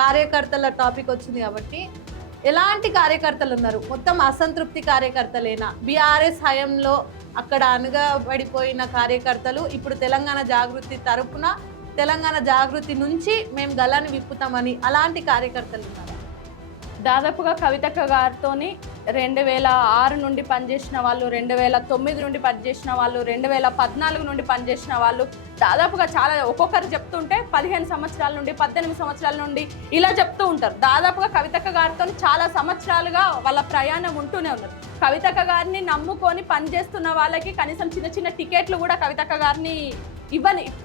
కార్యకర్తల టాపిక్ వచ్చింది కాబట్టి ఎలాంటి కార్యకర్తలు ఉన్నారు? మొత్తం అసంతృప్తి కార్యకర్తలేనా? బీఆర్ఎస్ హయాంలో అక్కడ అనగబడిపోయిన కార్యకర్తలు ఇప్పుడు తెలంగాణ జాగృతి తరపున తెలంగాణ జాగృతి నుంచి మేము గలాన్ని విప్పుతామని అలాంటి కార్యకర్తలు ఉన్నారు? దాదాపుగా కవితక్క గారితో 2006 నుండి పనిచేసిన వాళ్ళు, 2009 నుండి పనిచేసిన వాళ్ళు, 2014 నుండి పనిచేసిన వాళ్ళు, దాదాపుగా చాలా ఒక్కొక్కరు చెప్తుంటే 15 సంవత్సరాల నుండి 18 సంవత్సరాల నుండి ఇలా చెప్తూ ఉంటారు. దాదాపుగా కవితక్క గారితో చాలా సంవత్సరాలుగా వాళ్ళ ప్రయాణం ఉంటూనే ఉన్నారు. కవితక్క గారిని నమ్ముకొని పనిచేస్తున్న వాళ్ళకి కనీసం చిన్న చిన్న టికెట్లు కూడా కవితక్క గారిని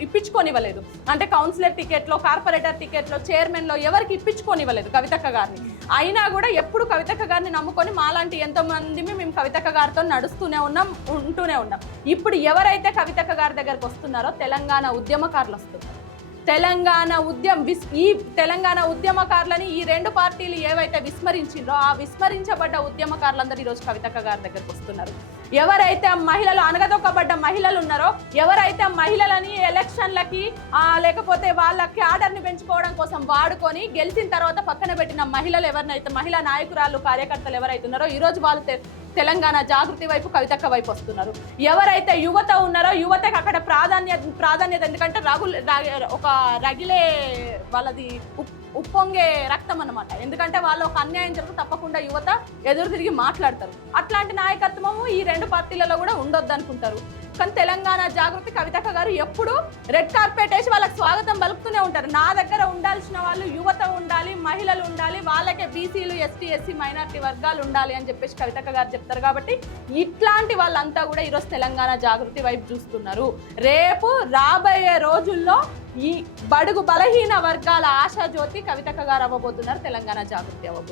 ఇప్పించుకొనివ్వలేదు. అంటే కౌన్సిలర్ టికెట్లో, కార్పొరేటర్ టికెట్లో, చైర్మన్లో ఎవరికి ఇప్పించుకొనివ్వలేదు కవితక్క గారిని. అయినా కూడా ఎప్పుడు కవితక్క గారిని నమ్ముకొని మాలాంటి ఎంతో మంది మేము కవితక్క గారితో నడుస్తూనే ఉన్నాం, ఉంటూనే ఉన్నాం. ఇప్పుడు ఎవరైతే కవితక్క గారి దగ్గరకు వస్తున్నారో తెలంగాణ ఉద్యమకారులు వస్తున్నారు. తెలంగాణ ఉద్యమకారులని ఈ రెండు పార్టీలు ఏవైతే విస్మరించిందో ఆ విస్మరించబడ్డ ఉద్యమకారులందరూ ఈరోజు కవితక్క గారి దగ్గరకు వస్తున్నారు. ఎవరైతే మహిళలు అనగదొక్కబడ్డ మహిళలు ఉన్నారో, ఎవరైతే మహిళలని ఎలక్షన్లకి లేకపోతే వాళ్ళ క్యాడర్ని పెంచుకోవడం కోసం వాడుకొని గెలిచిన తర్వాత పక్కన పెట్టిన మహిళలు ఎవరినైతే మహిళా నాయకురాలు కార్యకర్తలు ఎవరైతే ఉన్నారో ఈరోజు వాళ్ళు తెలంగాణ జాగృతి వైపు కవితక్క వైపు వస్తున్నారు. ఎవరైతే యువత ఉన్నారో యువతకి అక్కడ ప్రాధాన్యత ఎందుకంటే ఒక రగిలే వాళ్ళది ఉప్పొంగే రక్తం అన్నమాట. ఎందుకంటే వాళ్ళు ఒక అన్యాయం జరుగుతూ తప్పకుండా యువత ఎదురు తిరిగి మాట్లాడతారు. అట్లాంటి నాయకత్వము ఈ రెండు పార్టీలలో కూడా ఉండొద్దు అనుకుంటారు. కానీ తెలంగాణ జాగృతి కవితక్క గారు ఎప్పుడు రెడ్ కార్పెట్ వేసి వాళ్ళకి స్వాగతం పలుకుతూనే ఉంటారు. నా దగ్గర ఉండాల్సిన వాళ్ళు యువత ఉండాలి, మహిళలు ఉండాలి, వాళ్ళకే బీసీలు, ఎస్టీ, ఎస్సీ, మైనారిటీ వర్గాలు ఉండాలి అని చెప్పేసి కవితక్క గారు చెప్తారు. కాబట్టి ఇట్లాంటి వాళ్ళంతా కూడా ఈరోజు తెలంగాణ జాగృతి వైపు చూస్తున్నారు. రేపు రాబోయే రోజుల్లో ఈ బడుగు బలహీన వర్గాల ఆశాజ్యోతి కవితక్క గారు అవ్వబోతున్నారు, తెలంగాణ జాగృతి అవ్వబోతున్నారు.